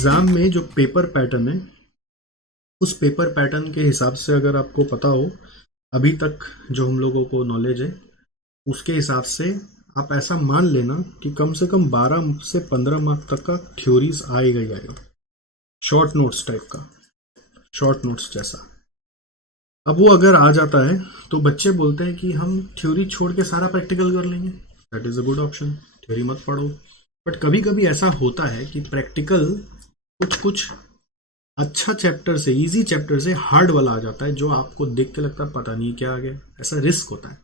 Exam में जो paper pattern है, उस पेपर पैटर्न के हिसाब से अगर आपको पता हो, अभी तक जो हम लोगों को नॉलेज है उसके हिसाब से आप ऐसा मान लेना कि कम से कम 12 से 15 मार्क तक का थ्योरीज आएगा ही आएगा, शॉर्ट नोट्स टाइप का, शॉर्ट नोट्स जैसा। अब वो अगर आ जाता है तो बच्चे बोलते हैं कि हम थ्योरी छोड़ के सारा प्रैक्टिकल कर लेंगे। That is a good option, theory मत पढ़ो। बट कभी कभी ऐसा होता है कि प्रैक्टिकल कुछ कुछ अच्छा चैप्टर से, इजी चैप्टर से हार्ड वाला आ जाता है, जो आपको देख के लगता है पता नहीं क्या आ गया, ऐसा रिस्क होता है।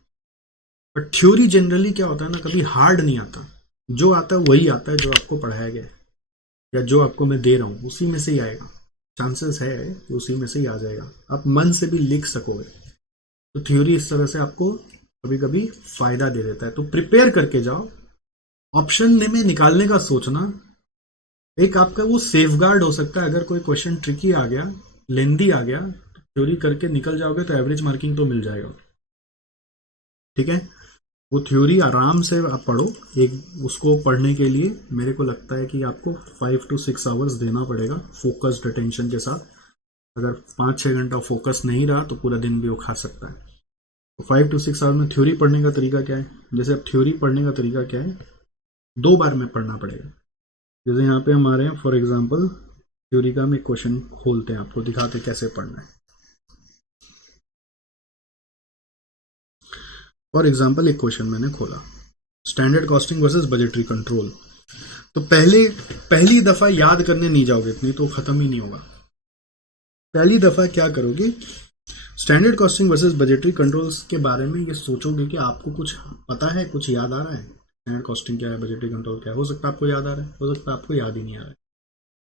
बट थ्योरी जनरली क्या होता है ना, कभी हार्ड नहीं आता, जो आता है वही आता है जो आपको पढ़ाया गया है, या जो आपको मैं दे रहा हूँ उसी में से ही आएगा। चांसेस है कि उसी में से ही आ जाएगा, आप मन से भी लिख सकोगे। तो थ्योरी इस तरह से आपको कभी कभी फायदा दे देता है, तो प्रिपेयर करके जाओ। ऑप्शन में निकालने का सोचना एक आपका वो सेफगार्ड हो सकता है। अगर कोई क्वेश्चन ट्रिकी आ गया, लेंदी आ गया, तो थ्योरी करके निकल जाओगे तो एवरेज मार्किंग तो मिल जाएगा। ठीक है, वो थ्योरी आराम से आप पढ़ो। एक उसको पढ़ने के लिए मेरे को लगता है कि आपको 5 to 6 आवर्स देना पड़ेगा फोकस्ड अटेंशन के साथ। अगर 5-6 घंटा फोकस नहीं रहा तो पूरा दिन भी वो खा सकता है। तो 5 to 6 आवर में थ्योरी पढ़ने का तरीका क्या है? जैसे अब थ्योरी पढ़ने का तरीका क्या है, 2 बार में पढ़ना पड़ेगा। जैसे यहाँ पे हमारे हैं फॉर एग्जाम्पल थ्योरी का हम एक क्वेश्चन खोलते हैं, आपको दिखाते कैसे पढ़ना है। फॉर एग्जाम्पल एक क्वेश्चन मैंने खोला, standard costing versus budgetary control. तो पहली दफा याद करने नहीं जाओगे, इतनी तो खत्म ही नहीं होगा। पहली दफा क्या करोगे, standard costing versus budgetary controls के बारे में ये सोचोगे कि आपको कुछ पता है, कुछ याद आ रहा है। स्टैंडर्ड कॉस्टिंग क्या है, बजटरी कंट्रोल क्या है, हो सकता है आपको याद आ रहा है, हो सकता है आपको याद ही नहीं आ रहा है।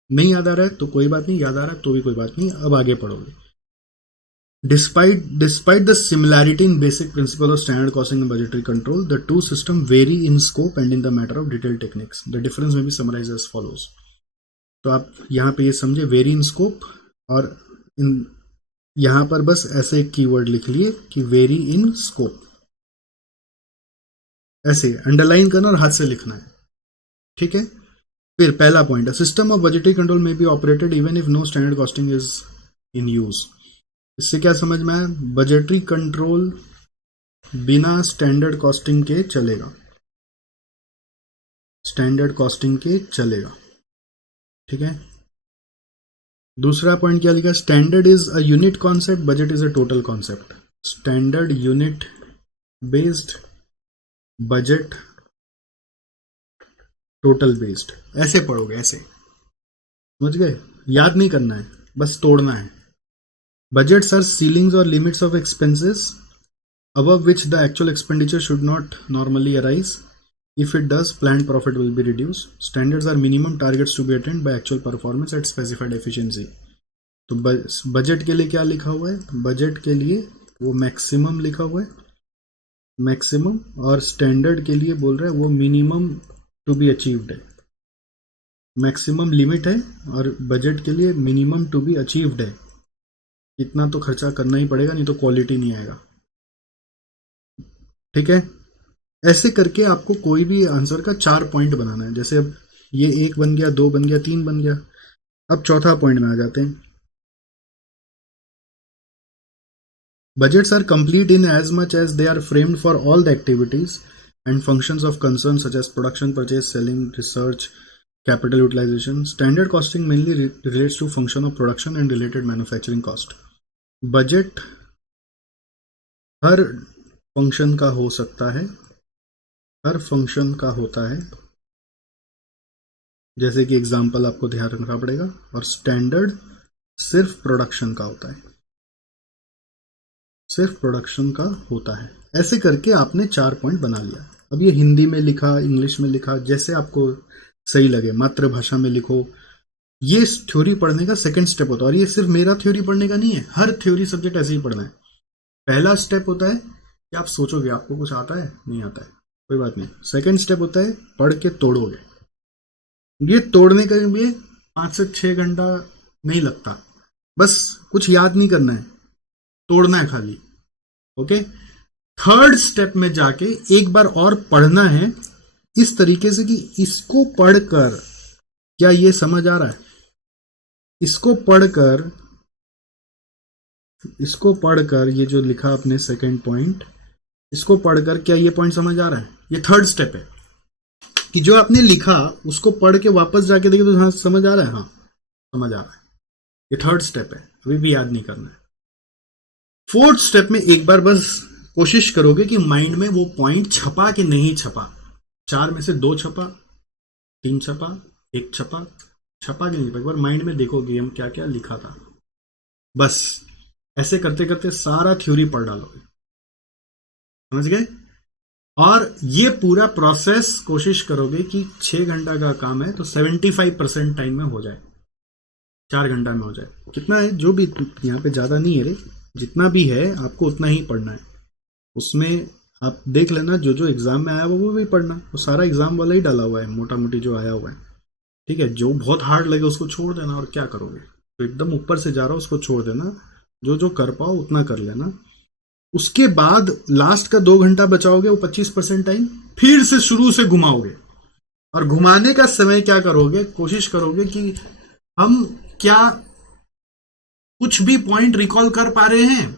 नहीं याद आ रहा है तो कोई बात नहीं, याद आ रहा है तो भी कोई बात नहीं, अब आगे पढ़ोगे। Despite the similarity in basic principle of standard costing and budgetary control, the two systems vary in scope and in the matter of detailed techniques. The difference may be summarized as follows. तो आप यहाँ पे ये समझे, very in scope, और इन यहाँ पर बस ऐसे एक कीवर्ड लिख लिए कि वेरी इन स्कोप, ऐसे अंडरलाइन करना और हाथ से लिखना है। ठीक है, फिर पहला पॉइंट है, system of budgetary control may be operated even if no standard costing is in use. इससे क्या समझ में आया, बजटरी कंट्रोल बिना स्टैंडर्ड कॉस्टिंग के चलेगा, स्टैंडर्ड कॉस्टिंग के चलेगा। ठीक है, दूसरा पॉइंट क्या लिखा, standard is a unit concept, budget is a total concept. Standard unit based, budget total based. ऐसे पढ़ोगे, ऐसे समझ गए, याद नहीं करना है, बस तोड़ना है। बजट्स आर सीलिंग्स और limits of expenses above which the actual expenditure should not normally arise. If it does, planned profit will be reduced. Standards are minimum targets to be attained by actual performance at specified efficiency. तो budget के लिए क्या लिखा हुआ है, budget के लिए वो मैक्सिमम लिखा हुआ है, मैक्सिमम, और स्टैंडर्ड के लिए बोल रहा है वो मिनिमम टू बी अचीव्ड है। मैक्सिमम लिमिट है और बजट के लिए मिनिमम टू बी अचीव्ड है। इतना तो खर्चा करना ही पड़ेगा, नहीं तो क्वालिटी नहीं आएगा। ठीक है, ऐसे करके आपको कोई भी आंसर का 4 पॉइंट बनाना है। जैसे अब ये 1 बन गया, 2 बन गया, 3 बन गया। अब चौथा पॉइंट में आ जाते हैं, budgets are complete in as much as they are framed for all the activities and functions of concern such as production, purchase, selling, research, capital utilisation. Standard costing mainly relates to function of production and related manufacturing cost. Budget हर function का हो सकता है, हर function का होता है, जैसे कि एग्जाम्पल आपको ध्यान रखना पड़ेगा, और स्टैंडर्ड सिर्फ प्रोडक्शन का होता है, सिर्फ प्रोडक्शन का होता है। ऐसे करके आपने 4 पॉइंट बना लिया। अब ये हिंदी में लिखा, इंग्लिश में लिखा, जैसे आपको सही लगे, मातृभाषा में लिखो। ये थ्योरी पढ़ने का सेकंड स्टेप होता है, और ये सिर्फ मेरा थ्योरी पढ़ने का नहीं है, हर थ्योरी सब्जेक्ट ऐसे ही पढ़ना है। पहला स्टेप होता है कि आप सोचोगे आपको कुछ आता है, नहीं आता है, कोई बात नहीं। सेकंड स्टेप होता है पढ़ के तोड़ोगे। ये तोड़ने के लिए 5 से 6 घंटा नहीं लगता, बस कुछ याद नहीं करना है, तोड़ना है खाली। ओके, थर्ड स्टेप में जाके एक बार और पढ़ना है इस तरीके से कि इसको पढ़कर क्या ये समझ आ रहा है, इसको पढ़कर ये जो लिखा आपने सेकंड पॉइंट, इसको पढ़कर क्या ये पॉइंट समझ आ रहा है? ये थर्ड स्टेप है कि जो आपने लिखा उसको पढ़ के वापस जाके देखिए तो हाँ समझ आ रहा है, हाँ समझ आ रहा है। ये थर्ड स्टेप है, अभी भी याद नहीं करना है। फोर्थ स्टेप में एक बार बस कोशिश करोगे कि माइंड में वो पॉइंट छपा कि नहीं छपा। 4 में से 2 छपा, 3 छपा, 1 छपा, छपा कि नहीं छपा, एक बार माइंड में देखोगे हम क्या क्या लिखा था। बस ऐसे करते करते सारा थ्योरी पढ़ डालोगे, समझ गए? और ये पूरा प्रोसेस कोशिश करोगे कि 6 घंटा का काम है तो 75% टाइम में हो जाए, 4 घंटा में हो जाए। कितना है जो भी, यहाँ पे ज्यादा नहीं है रे, जितना भी है आपको उतना ही पढ़ना है। उसमें आप देख लेना जो जो एग्जाम में आया हुआ वो भी पढ़ना, वो सारा एग्जाम वाला ही डाला हुआ है, मोटा मोटी जो आया हुआ है, ठीक है। जो बहुत हार्ड लगे उसको छोड़ देना, और क्या करोगे, तो एकदम ऊपर से जा रहा हो उसको छोड़ देना, जो जो कर पाओ उतना कर लेना। उसके बाद लास्ट का 2 घंटा बचाओगे, वो 25% टाइम फिर से शुरू से घुमाओगे। और घुमाने का समय क्या करोगे, कोशिश करोगे कि हम क्या कुछ भी पॉइंट रिकॉल कर पा रहे हैं।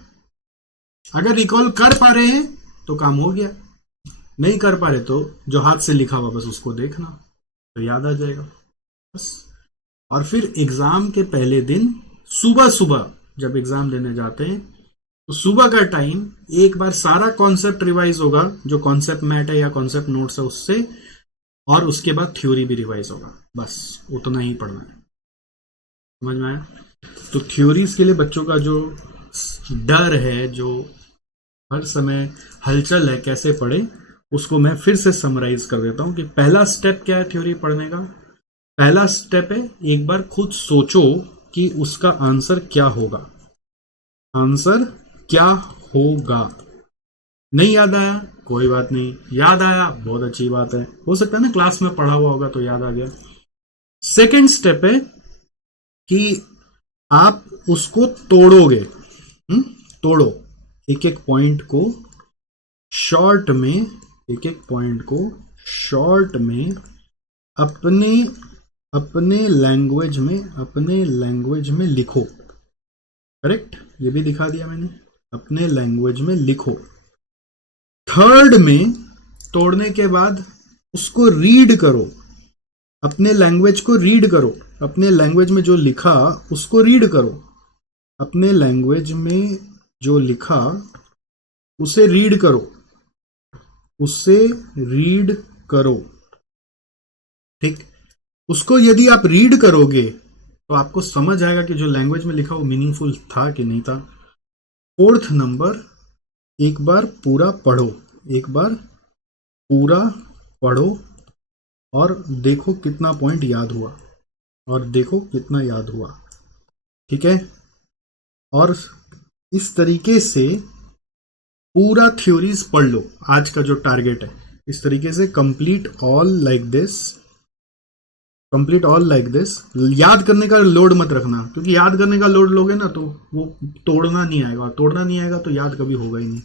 अगर रिकॉल कर पा रहे हैं तो काम हो गया, नहीं कर पा रहे तो जो हाथ से लिखा हुआ बस उसको देखना तो याद आ जाएगा बस। और फिर एग्जाम के पहले दिन सुबह सुबह जब एग्जाम देने जाते हैं तो सुबह का टाइम एक बार सारा कॉन्सेप्ट रिवाइज होगा, जो कॉन्सेप्ट मैट है या कॉन्सेप्ट नोट्स है उससे, और उसके बाद थ्योरी भी रिवाइज होगा। बस उतना ही पढ़ना है, समझ में आया? तो थ्योरीज के लिए बच्चों का जो डर है, जो हर समय हलचल है कैसे पढ़े, उसको मैं फिर से समराइज कर देता हूं कि पहला स्टेप क्या है थ्योरी पढ़ने का। पहला स्टेप है एक बार खुद सोचो कि उसका आंसर क्या होगा। आंसर क्या होगा? नहीं याद आया कोई बात नहीं, याद आया बहुत अच्छी बात है, हो सकता है ना क्लास में पढ़ा हुआ होगा तो याद आ गया। सेकंड स्टेप है कि आप उसको तोड़ोगे, तोड़ो एक एक पॉइंट को शॉर्ट में, एक एक पॉइंट को शॉर्ट में अपने अपने लैंग्वेज में लिखो। करेक्ट, ये भी दिखा दिया मैंने, अपने लैंग्वेज में लिखो। थर्ड में तोड़ने के बाद उसको रीड करो, अपने लैंग्वेज को रीड करो, अपने लैंग्वेज में जो लिखा उसको रीड करो, अपने लैंग्वेज में जो लिखा उसे रीड करो, उसे रीड करो, ठीक। उसको यदि आप रीड करोगे तो आपको समझ आएगा कि जो लैंग्वेज में लिखा वो मीनिंगफुल था कि नहीं था। फोर्थ नंबर, एक बार पूरा पढ़ो, एक बार पूरा पढ़ो और देखो कितना पॉइंट याद हुआ, और देखो कितना याद हुआ, ठीक है। और इस तरीके से पूरा थ्योरीज पढ़ लो। आज का जो टारगेट है इस तरीके से complete all like this, complete all like this. याद करने का लोड मत रखना, क्योंकि याद करने का लोड लोगे ना तो वो तोड़ना नहीं आएगा, तोड़ना नहीं आएगा तो याद कभी होगा ही नहीं।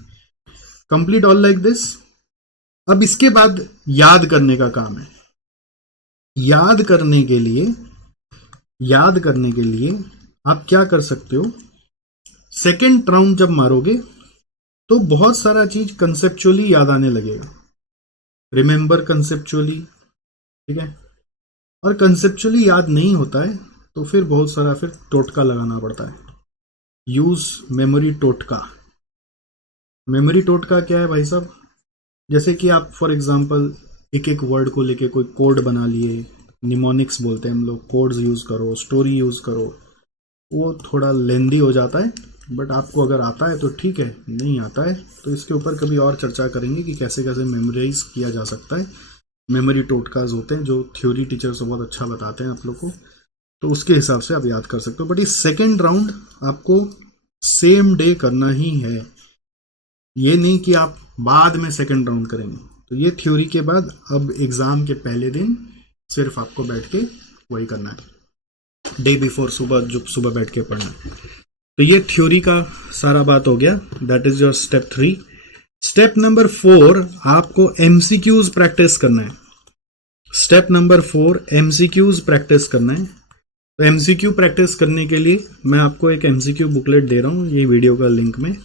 Complete all like this. अब इसके बाद याद करने का काम है। याद करने के लिए आप क्या कर सकते हो, सेकेंड राउंड जब मारोगे तो बहुत सारा चीज कंसेप्चुअली याद आने लगेगा। रिमेंबर कंसेप्चुअली, ठीक है। और कंसेप्चुअली याद नहीं होता है तो फिर बहुत सारा फिर टोटका लगाना पड़ता है। यूज मेमोरी टोटका। मेमोरी टोटका क्या है भाई साहब? जैसे कि आप फॉर एग्जांपल एक एक वर्ड को लेके कोई कोड बना लिए, निमोनिक्स बोलते हैं हम लोग, कोड्स यूज करो, स्टोरी यूज करो। वो थोड़ा लेंदी हो जाता है, बट आपको अगर आता है तो ठीक है, नहीं आता है तो इसके ऊपर कभी और चर्चा करेंगे कि कैसे कैसे मेमोराइज किया जा सकता है। मेमोरी टोटकाज होते हैं जो थ्योरी टीचर्स बहुत अच्छा बताते हैं आप लोग को, तो उसके हिसाब से आप याद कर सकते हो। बट ये सेकेंड राउंड आपको सेम डे करना ही है, ये नहीं कि आप बाद में सेकेंड राउंड करेंगे। तो ये थ्योरी के बाद अब एग्जाम के पहले दिन सिर्फ आपको बैठ के वही करना है, डे बिफोर सुबह जो सुबह बैठ के पढ़ना है। तो ये थ्योरी का सारा बात हो गया, that is your step 3। Step number 4 आपको एमसीक्यूज प्रैक्टिस करना है। स्टेप नंबर 4 एमसीक्यूज प्रैक्टिस करना है। तो एमसीक्यू प्रैक्टिस करने के लिए मैं आपको एक एमसीक्यू बुकलेट दे रहा हूँ ये वीडियो का लिंक में।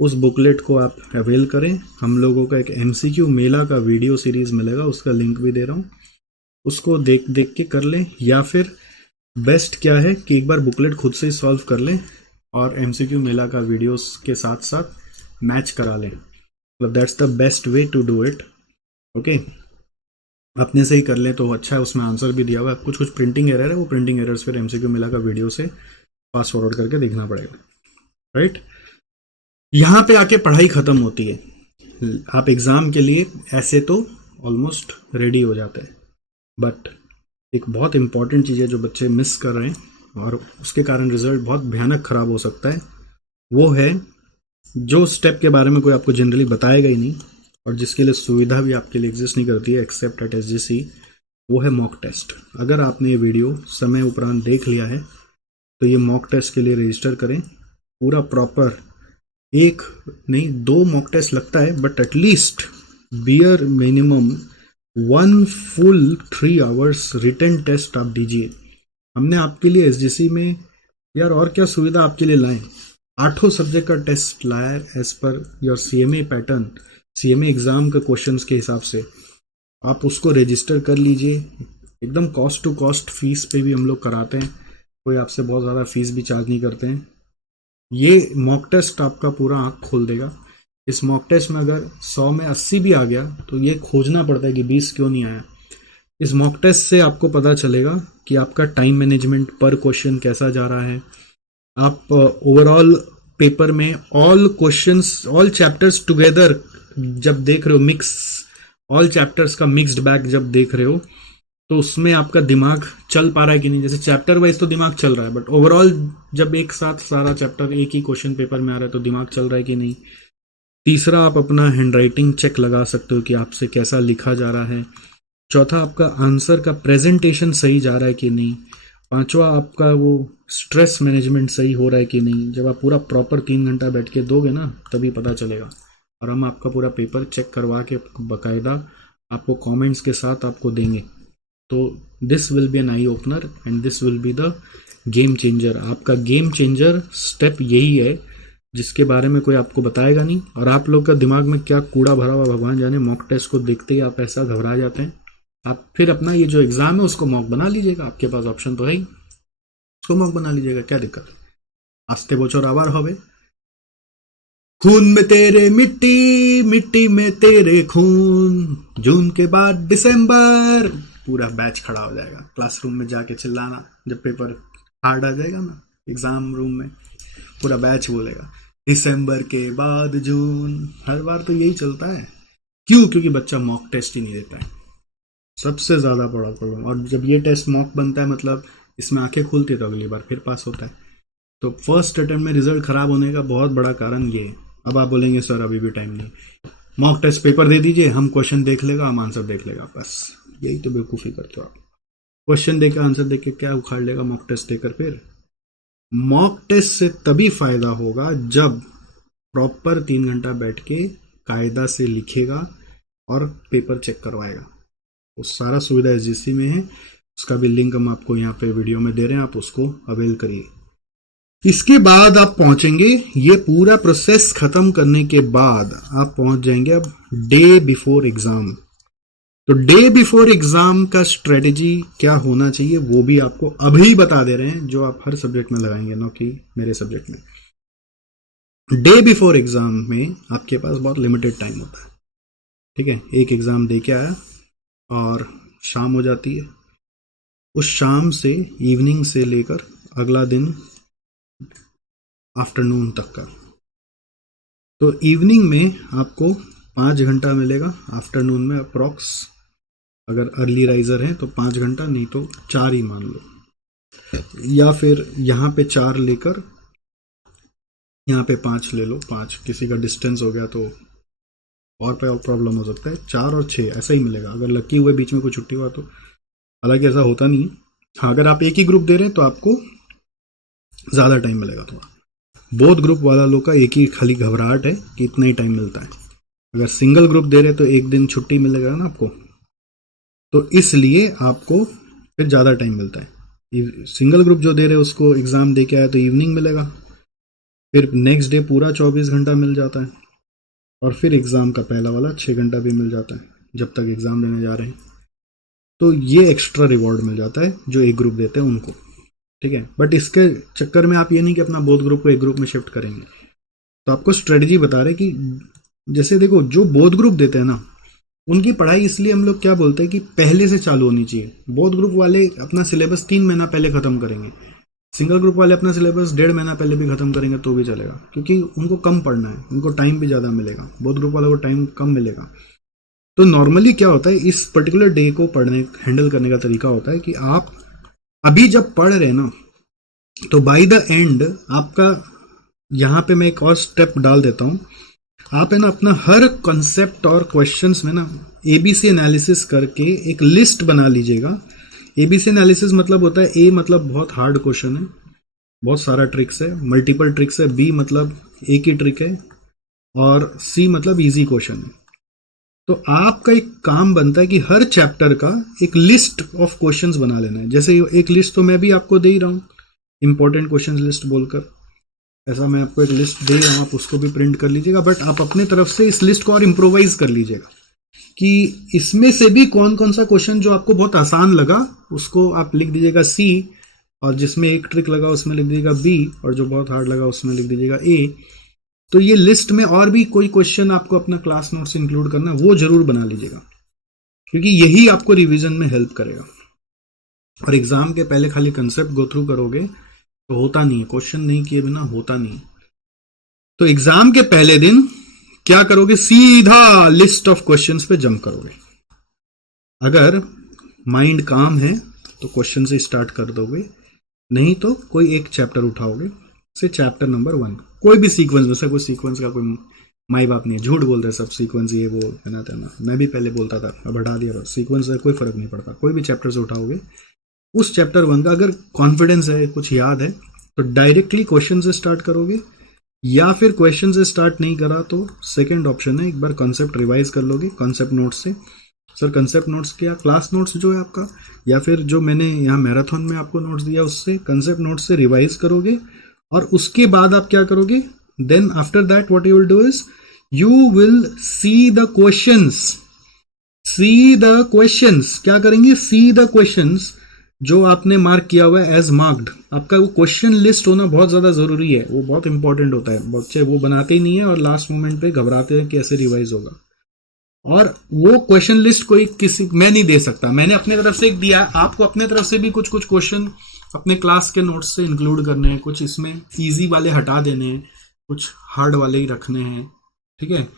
उस बुकलेट को आप अवेल करें। हम लोगों का एक एमसीक्यू मेला का वीडियो सीरीज मिलेगा, उसका लिंक भी दे रहा हूँ, उसको देख देख के कर लें। या फिर बेस्ट क्या है कि एक बार बुकलेट खुद से सॉल्व कर लें और एमसीक्यू मेला का वीडियोस के साथ साथ मैच करा लें। मतलब that's the best way to do it. Okay, अपने से ही कर लें तो अच्छा है, उसमें आंसर भी दिया हुआ है। कुछ कुछ प्रिंटिंग एरर है, वो प्रिंटिंग एरर्स फिर एमसीक्यू मेला का वीडियो से फास्ट फॉरवर्ड करके देखना पड़ेगा, राइट। यहाँ पे आके पढ़ाई खत्म होती है। आप एग्जाम के लिए ऐसे तो ऑलमोस्ट रेडी हो जाते हैं, बट एक बहुत इंपॉर्टेंट चीज़ है जो बच्चे मिस कर रहे हैं और उसके कारण रिजल्ट बहुत भयानक खराब हो सकता है। वो है जो स्टेप के बारे में कोई आपको जनरली बताएगा ही नहीं और जिसके लिए सुविधा भी आपके लिए एग्जिस्ट नहीं करती है एक्सेप्ट एट एसजीसी, वो है मॉक टेस्ट। अगर आपने ये वीडियो समय उपरांत देख लिया है तो ये मॉक टेस्ट के लिए रजिस्टर करें। पूरा प्रॉपर एक नहीं 2 मॉक टेस्ट लगता है, but at least bare minimum 1 full 3 hours written test आप दीजिए। हमने आपके लिए एसजीसी में यार और क्या सुविधा आपके लिए लाए, 8 सब्जेक्ट का टेस्ट लाया है as per your CMA pattern, CMA exam के क्वेश्चंस के हिसाब से। आप उसको रजिस्टर कर लीजिए, एकदम कॉस्ट टू कॉस्ट फीस पे भी हम लोग कराते हैं, कोई आपसे बहुत ज़्यादा फीस भी चार्ज नहीं करते हैं। ये मॉक टेस्ट आपका पूरा आँख खोल देगा। इस मॉक टेस्ट में अगर 100 में 80 भी आ गया तो ये खोजना पड़ता है कि 20 क्यों नहीं आया। इस मॉक टेस्ट से आपको पता चलेगा कि आपका टाइम मैनेजमेंट पर क्वेश्चन कैसा जा रहा है। आप ओवरऑल पेपर में all questions all chapters together जब देख रहे हो, मिक्स ऑल चैप्टर्स का मिक्स्ड बैग जब देख रहे हो तो उसमें आपका दिमाग चल पा रहा है कि नहीं। जैसे चैप्टर वाइज तो दिमाग चल रहा है, बट ओवरऑल जब एक साथ सारा चैप्टर एक ही क्वेश्चन पेपर में आ रहा है तो दिमाग चल रहा है कि नहीं। तीसरा, आप अपना हैंडराइटिंग चेक लगा सकते हो कि आपसे कैसा लिखा जा रहा है। चौथा, आपका आंसर का प्रेजेंटेशन सही जा रहा है कि नहीं। पांचवा, आपका वो स्ट्रेस मैनेजमेंट सही हो रहा है कि नहीं। जब आप पूरा प्रॉपर 3 घंटा बैठ के दोगे ना तभी पता चलेगा। और हम आपका पूरा पेपर चेक करवा के बाकायदा आपको कमेंट्स के साथ आपको देंगे। तो this will be an eye opener and this will be the game changer. आपका गेम चेंजर स्टेप यही है जिसके बारे में कोई आपको बताएगा नहीं। और आप लोग का दिमाग में क्या कूड़ा भरा हुआ भगवान जाने, मॉक टेस्ट को देखते ही आप ऐसा घबरा जाते हैं। आप फिर अपना ये जो एग्जाम है उसको मॉक बना लीजिएगा, आपके पास ऑप्शन तो है ही, उसको मॉक बना लीजिएगा, क्या दिक्कत है। आस्ते बोचर आवार होवे, खून में तेरे मिट्टी, मिट्टी में तेरे खून, जून के बाद दिसंबर। पूरा बैच खड़ा हो जाएगा क्लासरूम में जाके चिल्लाना जब पेपर हार्ड आ जाएगा ना एग्जाम रूम में, पूरा बैच बोलेगा दिसंबर के बाद जून। हर बार तो यही चलता है। क्यों? क्योंकि बच्चा मॉक टेस्ट ही नहीं देता है, सबसे ज्यादा बड़ा प्रॉब्लम। और जब ये टेस्ट मॉक बनता है मतलब इसमें आंखें खुलती है तो अगली बार फिर पास होता है। तो फर्स्ट अटेम्प्ट में रिजल्ट खराब होने का बहुत बड़ा कारण ये है। अब आप बोलेंगे सर अभी भी टाइम नहीं, मॉक टेस्ट पेपर दे दीजिए, हम क्वेश्चन देख लेगा, हम आंसर देख लेगा, बस यही तो बेवकूफ़ी करते हो आप। क्वेश्चन देकर आंसर देख के क्या उखाड़ लेगा मॉक टेस्ट देकर। फिर मॉक टेस्ट से तभी फायदा होगा जब प्रॉपर 3 घंटा बैठ के कायदा से लिखेगा और पेपर चेक करवाएगा। वो सारा सुविधा एसजीसी में है, उसका भी लिंक हम आपको यहाँ पे वीडियो में दे रहे हैं, आप उसको अवेल करिए। इसके बाद आप पहुंचेंगे, ये पूरा प्रोसेस खत्म करने के बाद आप पहुंच जाएंगे अब डे बिफोर एग्जाम। तो डे बिफोर एग्जाम का स्ट्रेटेजी क्या होना चाहिए वो भी आपको अभी बता दे रहे हैं, जो आप हर सब्जेक्ट में लगाएंगे, ना कि मेरे सब्जेक्ट में। डे बिफोर एग्जाम में आपके पास बहुत लिमिटेड टाइम होता है, ठीक है। एक एग्जाम दे के आया और शाम हो जाती है, उस शाम से इवनिंग से लेकर अगला दिन आफ्टरनून तक का। तो इवनिंग में आपको 5 घंटा मिलेगा, आफ्टरनून में अप्रॉक्स अगर अर्ली राइजर है तो 5 घंटा, नहीं तो 4 ही मान लो, या फिर यहाँ पे 4 लेकर यहाँ पे 5 ले लो। 5 किसी का डिस्टेंस हो गया तो और पे और प्रॉब्लम हो सकता है। 4 और 6 ऐसा ही मिलेगा, अगर लकी हुए बीच में कोई छुट्टी हुआ तो। हालांकि ऐसा होता नहीं है। हाँ, अगर आप एक ही ग्रुप दे रहे हैं तो आपको ज़्यादा टाइम मिलेगा थोड़ा। बोथ ग्रुप वाला लोग का एक ही खाली घबराहट है कि इतना ही टाइम मिलता है। अगर सिंगल ग्रुप दे रहे तो एक दिन छुट्टी मिलेगा ना आपको, तो इसलिए आपको फिर ज़्यादा टाइम मिलता है। सिंगल ग्रुप जो दे रहे हैं उसको एग्ज़ाम दे के आया तो इवनिंग मिलेगा, फिर नेक्स्ट डे पूरा 24 घंटा मिल जाता है, और फिर एग्ज़ाम का पहला वाला 6 घंटा भी मिल जाता है जब तक एग्ज़ाम देने जा रहे हैं। तो ये एक्स्ट्रा रिवॉर्ड मिल जाता है जो एक ग्रुप देते हैं उनको, ठीक है। बट इसके चक्कर में आप ये नहीं कि अपना बोथ ग्रुप को एक ग्रुप में शिफ्ट करेंगे। तो आपको स्ट्रेटजी बता रहे कि जैसे देखो जो बोथ ग्रुप देते हैं ना, उनकी पढ़ाई इसलिए हम लोग क्या बोलते हैं कि पहले से चालू होनी चाहिए। बोथ ग्रुप वाले अपना सिलेबस 3 महीना पहले खत्म करेंगे, सिंगल ग्रुप वाले अपना सिलेबस 1.5 महीना पहले भी खत्म करेंगे तो भी चलेगा, क्योंकि उनको कम पढ़ना है, उनको टाइम भी ज़्यादा मिलेगा। बोथ ग्रुप वालों को टाइम कम मिलेगा। तो नॉर्मली क्या होता है, इस पर्टिकुलर डे को पढ़ने हैंडल करने का तरीका होता है कि आप अभी जब पढ़ रहे हैं ना, तो बाय द एंड आपका, यहाँ पे मैं एक और स्टेप डाल देता हूँ, आप है ना अपना हर कंसेप्ट और क्वेश्चंस में ना एबीसी एनालिसिस करके एक लिस्ट बना लीजिएगा। एबीसी एनालिसिस मतलब होता है, ए मतलब बहुत हार्ड क्वेश्चन है, बहुत सारा ट्रिक्स है, मल्टीपल ट्रिक्स है, बी मतलब एक ही ट्रिक है, और सी मतलब इजी क्वेश्चन है। तो आपका एक काम बनता है कि हर चैप्टर का एक लिस्ट ऑफ क्वेश्चंस बना लेना है। जैसे एक लिस्ट तो मैं भी आपको दे ही रहा हूँ, इंपॉर्टेंट क्वेश्चंस लिस्ट बोलकर, ऐसा मैं आपको एक लिस्ट दे रहा हूँ, आप उसको भी प्रिंट कर लीजिएगा। बट आप अपने तरफ से इस लिस्ट को और इम्प्रोवाइज कर लीजिएगा कि इसमें से भी कौन कौन सा क्वेश्चन जो आपको बहुत आसान लगा उसको आप लिख दीजिएगा सी, और जिसमें एक ट्रिक लगा उसमें लिख दीजिएगा बी, और जो बहुत हार्ड लगा उसमें लिख दीजिएगा ए। तो ये लिस्ट में और भी कोई क्वेश्चन आपको अपना क्लास नोट्स इंक्लूड करना है, वो जरूर बना लीजिएगा, क्योंकि यही आपको रिवीजन में हेल्प करेगा। और एग्जाम के पहले खाली कंसेप्ट गो थ्रू करोगे तो होता नहीं है, क्वेश्चन नहीं किए बिना होता नहीं। तो एग्जाम के पहले दिन क्या करोगे, सीधा लिस्ट ऑफ क्वेश्चंस पे जंप करोगे। अगर माइंड काम है तो क्वेश्चन से स्टार्ट कर दोगे, नहीं तो कोई एक चैप्टर उठाओगे, से चैप्टर नंबर 1, कोई भी सीक्वेंस, वैसे कोई सीक्वेंस का कोई माई बाप नहीं है, झूठ बोलते हैं सब, सीक्वेंस ये वो है ना, मैं भी पहले बोलता था, अब हटा दिया, बस सीक्वेंस है, कोई फर्क नहीं पड़ता। कोई भी चैप्टर से उठाओगे, उस चैप्टर 1 का अगर कॉन्फिडेंस है, कुछ याद है, तो डायरेक्टली क्वेश्चन से स्टार्ट करोगे, या फिर क्वेश्चन से स्टार्ट नहीं करा तो सेकंड ऑप्शन है, एक बार कॉन्सेप्ट रिवाइज कर लोगे कॉन्सेप्ट नोट्स से। सर कंसेप्ट नोट्स क्या, क्लास नोट्स जो है आपका, या फिर जो मैंने यहाँ मैराथन में आपको नोट्स दिया उससे, कंसेप्ट नोट्स से रिवाइज करोगे। और उसके बाद आप क्या करोगे, then after that what you will do is you will see the questions. See the questions क्या करेंगे, सी द क्वेश्चंस जो आपने मार्क किया हुआ है एज मार्क्ड। आपका वो क्वेश्चन लिस्ट होना बहुत ज्यादा जरूरी है, वो बहुत इंपॉर्टेंट होता है। बच्चे वो बनाते ही नहीं है और लास्ट मोमेंट पे घबराते हैं कैसे रिवाइज होगा। और वो क्वेश्चन लिस्ट कोई किसी, मैं नहीं दे सकता, मैंने अपनी तरफ से एक दिया, आपको अपने तरफ से भी कुछ कुछ क्वेश्चन अपने क्लास के नोट्स से इंक्लूड करने हैं, कुछ इसमें इजी वाले हटा देने हैं, कुछ हार्ड वाले ही रखने हैं, ठीक है।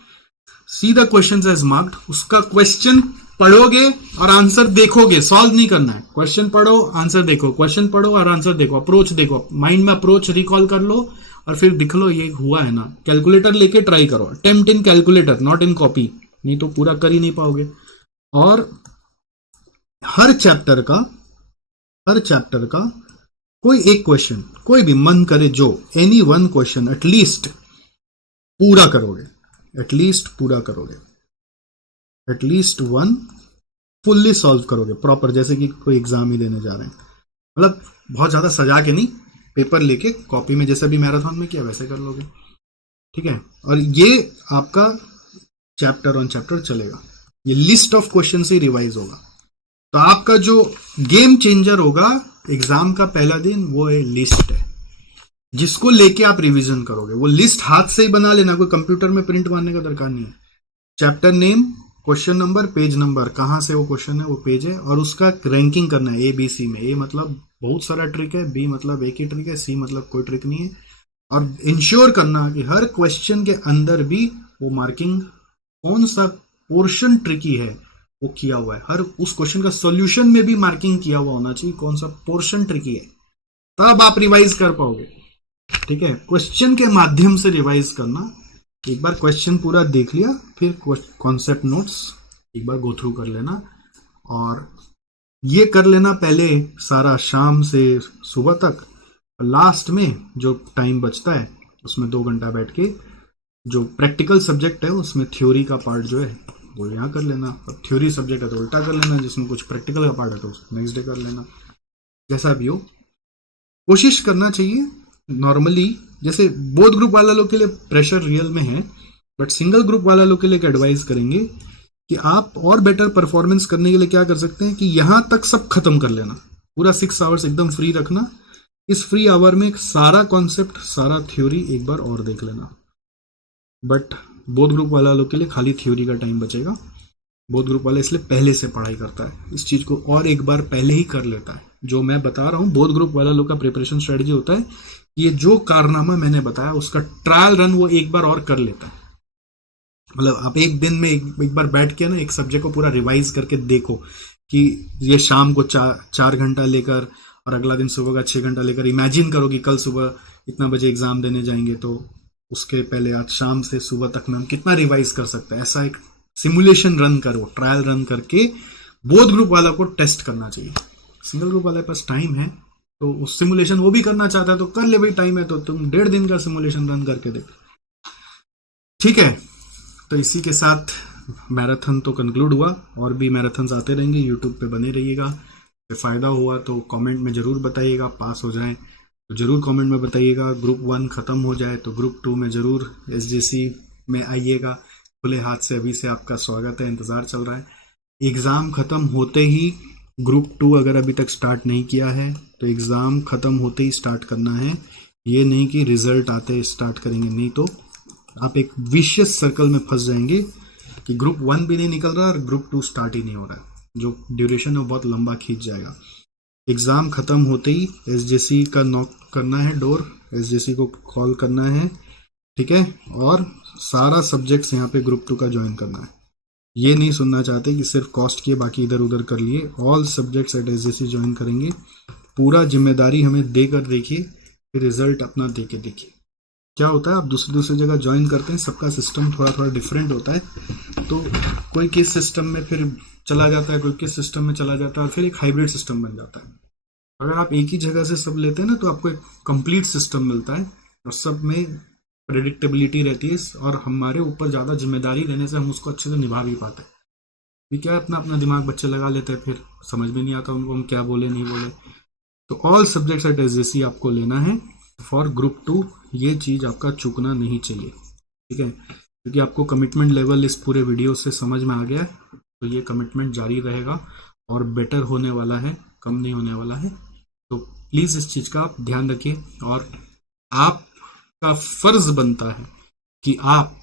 See the question as marked, उसका क्वेश्चन पढ़ोगे और आंसर देखोगे, सॉल्व नहीं करना है। क्वेश्चन पढ़ो, आंसर देखो, क्वेश्चन पढ़ो और आंसर देखो, अप्रोच देखो, माइंड में अप्रोच रिकॉल कर लो और फिर दिख लो ये हुआ है ना। कैलकुलेटर लेके ट्राई करो, attempt in calculator not in copy, नहीं तो पूरा कर ही नहीं पाओगे। और हर चैप्टर का कोई एक क्वेश्चन, कोई भी मन करे जो, एनी वन क्वेश्चन एटलीस्ट पूरा करोगे, एटलीस्ट वन फुल्ली सॉल्व करोगे प्रॉपर, जैसे कि कोई एग्जाम ही देने जा रहे हैं। मतलब बहुत ज्यादा सजा के नहीं, पेपर लेके कॉपी में जैसे भी मैराथन में किया वैसे कर लोगे, ठीक है। और ये आपका चैप्टर ऑन चैप्टर चलेगा, ये लिस्ट ऑफ क्वेश्चन से रिवाइज होगा। तो आपका जो गेम चेंजर होगा एग्जाम का पहला दिन, वो है लिस्ट है, जिसको लेके आप रिवीजन करोगे। वो लिस्ट हाथ से ही बना लेना, कोई कंप्यूटर में प्रिंट मारने का दरकार नहीं है। Chapter name, question number, page number, कहां से वो क्वेश्चन है वो पेज है, और उसका रैंकिंग करना है ABC में। ए मतलब बहुत सारा ट्रिक है, बी मतलब एक ही ट्रिक है, सी मतलब कोई ट्रिक नहीं है। और इंश्योर करना कि हर क्वेश्चन के अंदर भी वो मार्किंग कौन सा पोर्शन ट्रिकी है वो किया हुआ है, हर उस क्वेश्चन का सॉल्यूशन में भी मार्किंग किया हुआ होना चाहिए कौन सा पोर्शन ट्रिकी है, तब आप रिवाइज कर पाओगे, ठीक है। क्वेश्चन के माध्यम से रिवाइज करना, एक बार क्वेश्चन पूरा देख लिया, फिर कॉन्सेप्ट नोट्स एक बार गो थ्रू कर लेना, और ये कर लेना पहले सारा शाम से सुबह तक। लास्ट में जो टाइम बचता है उसमें 2 घंटा बैठ के जो प्रैक्टिकल सब्जेक्ट है उसमें थ्योरी का पार्ट जो है वो यहाँ कर लेना। अब थ्योरी सब्जेक्ट है तो उल्टा कर लेना, जिसमें कुछ प्रैक्टिकल का पार्ट है तो नेक्स्ट डे कर लेना। जैसा भी हो कोशिश करना चाहिए। नॉर्मली जैसे बोथ ग्रुप वाला लोग के लिए प्रेशर रियल में है, बट सिंगल ग्रुप वाला लोग के लिए एडवाइस करेंगे कि आप और बेटर परफॉर्मेंस करने के लिए क्या कर सकते हैं कि यहां तक सब खत्म कर लेना, पूरा 6 आवर्स एकदम फ्री रखना। इस फ्री आवर में सारा कॉन्सेप्ट सारा थ्योरी एक बार और देख लेना। बट बोथ ग्रुप वाला लोग के लिए खाली थ्योरी का टाइम बचेगा। बोथ ग्रुप वाला इसलिए पहले से पढ़ाई करता है, इस चीज को और एक बार पहले ही कर लेता है। जो मैं बता रहा हूँ बोथ ग्रुप वाला लोग का प्रिपरेशन स्ट्रेटजी होता है, ये जो कारनामा मैंने बताया उसका ट्रायल रन वो एक बार और कर लेता है। मतलब आप एक दिन में एक बार बैठ के ना एक सब्जेक्ट को पूरा रिवाइज करके देखो कि ये शाम को 4 घंटा लेकर और अगला दिन सुबह का 6 घंटा लेकर इमेजिन करो कि कल सुबह इतना बजे एग्जाम देने जाएंगे, तो उसके पहले आज शाम से सुबह तक में हम कितना रिवाइज कर सकते हैं। ऐसा एक सिमुलेशन रन करो, ट्रायल रन करके बोथ ग्रुप वाला को टेस्ट करना चाहिए। सिंगल ग्रुप वाले पास टाइम है तो उस सिमुलेशन वो भी करना चाहता है तो कर ले भाई, टाइम है तो तुम 1.5 दिन का सिमुलेशन रन करके देखो, ठीक है। तो इसी के साथ मैराथन तो कंक्लूड हुआ, और भी मैराथन्स आते रहेंगे, यूट्यूब पे बने रहिएगा। फ़ायदा हुआ तो कमेंट में ज़रूर बताइएगा, पास हो जाएं तो ज़रूर कमेंट में बताइएगा, ग्रुप 1 ख़त्म हो जाए तो ग्रुप 2 में ज़रूर एसजीसी में आइएगा। खुले हाथ से अभी से आपका स्वागत है, इंतज़ार चल रहा है। एग्ज़ाम ख़त्म होते ही ग्रुप 2 अगर अभी तक स्टार्ट नहीं किया है तो एग्ज़ाम ख़त्म होते ही स्टार्ट करना है, ये नहीं कि रिजल्ट आते स्टार्ट करेंगे, नहीं तो आप एक विशियस सर्कल में फंस जाएंगे कि ग्रुप 1 भी नहीं निकल रहा और ग्रुप 2 स्टार्ट ही नहीं हो रहा है, जो ड्यूरेशन है वो बहुत लंबा खींच जाएगा। एग्ज़ाम ख़त्म होते ही एसजेसी का नॉक करना है डोर, एसजेसी को कॉल करना है, ठीक है, और सारा सब्जेक्ट्स यहाँ पे ग्रुप 2 का ज्वाइन करना है। ये नहीं सुनना चाहते कि सिर्फ कॉस्ट किए बाकी इधर उधर कर लिए, all subjects eight SJC join करेंगे। पूरा जिम्मेदारी हमें देकर देखिए, फिर रिजल्ट अपना दे के देखिए। क्या होता है आप दूसरी जगह ज्वाइन करते हैं, सबका सिस्टम थोड़ा थोड़ा डिफरेंट होता है, तो कोई किस सिस्टम में फिर चला जाता है, कोई किस सिस्टम में चला जाता है, फिर एक हाइब्रिड सिस्टम बन जाता है। अगर आप एक ही जगह से सब लेते हैं ना तो आपको एक कंप्लीट सिस्टम मिलता है और सब में प्रेडिक्टेबिलिटी रहती है, और हमारे ऊपर ज़्यादा जिम्मेदारी रहने से हम उसको अच्छे से निभा भी पाते हैं। ये क्या अपना अपना दिमाग बच्चे लगा लेते हैं, फिर समझ में नहीं आता उनको हम क्या बोले नहीं बोले। तो ऑल सब्जेक्ट्स एट एसजेसी आपको लेना है फॉर ग्रुप 2, ये चीज़ आपका चूकना नहीं चाहिए, ठीक है, क्योंकि आपको कमिटमेंट लेवल इस पूरे वीडियो से समझ में आ गया है, तो ये कमिटमेंट जारी रहेगा और बेटर होने वाला है, कम नहीं होने वाला है। तो प्लीज़ इस चीज़ का आप ध्यान रखिए, और आपका फर्ज बनता है कि आप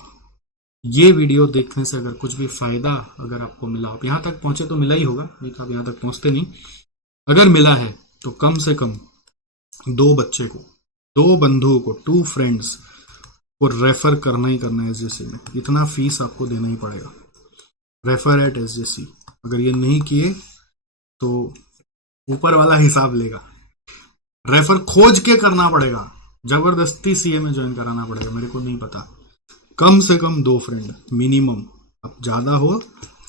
ये वीडियो देखने से अगर कुछ भी फ़ायदा अगर आपको मिला, आप यहाँ तक पहुँचे तो मिला ही होगा, नहीं तो आप यहाँ तक पहुँचते नहीं। अगर मिला है तो कम से कम 2 बच्चे को, 2 बंधुओं को, 2 फ्रेंड्स को रेफर करना ही करना है एसजेसी में। इतना फीस आपको देना ही पड़ेगा, रेफर एट एसजेसी। अगर ये नहीं किए तो ऊपर वाला हिसाब लेगा, रेफर खोज के करना पड़ेगा, जबरदस्ती सीए में ज्वाइन कराना पड़ेगा, मेरे को नहीं पता। कम से कम 2 फ्रेंड मिनिमम, अब ज़्यादा हो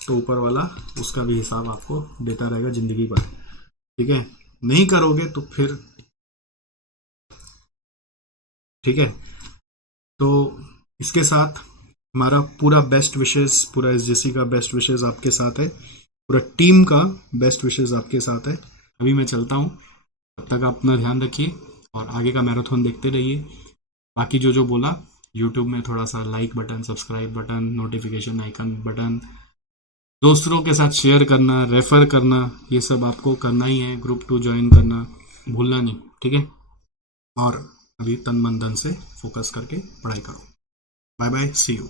तो ऊपर वाला उसका भी हिसाब आपको देता रहेगा जिंदगी भर, ठीक है। नहीं करोगे तो फिर, ठीक है। तो इसके साथ हमारा पूरा बेस्ट विशेस, पूरा एसजेसी का बेस्ट विशेस आपके साथ है, पूरा टीम का बेस्ट विशेस आपके साथ है। अभी मैं चलता हूँ, तब तक आप अपना ध्यान रखिए और आगे का मैराथन देखते रहिए। बाकी जो बोला यूट्यूब में थोड़ा सा like button, subscribe button, notification icon button, दोस्तों के साथ शेयर करना, रेफर करना, ये सब आपको करना ही है। ग्रुप 2 ज्वाइन करना भूलना नहीं, ठीक है। और अभी तन मन धन से फोकस करके पढ़ाई करो। Bye bye, see you.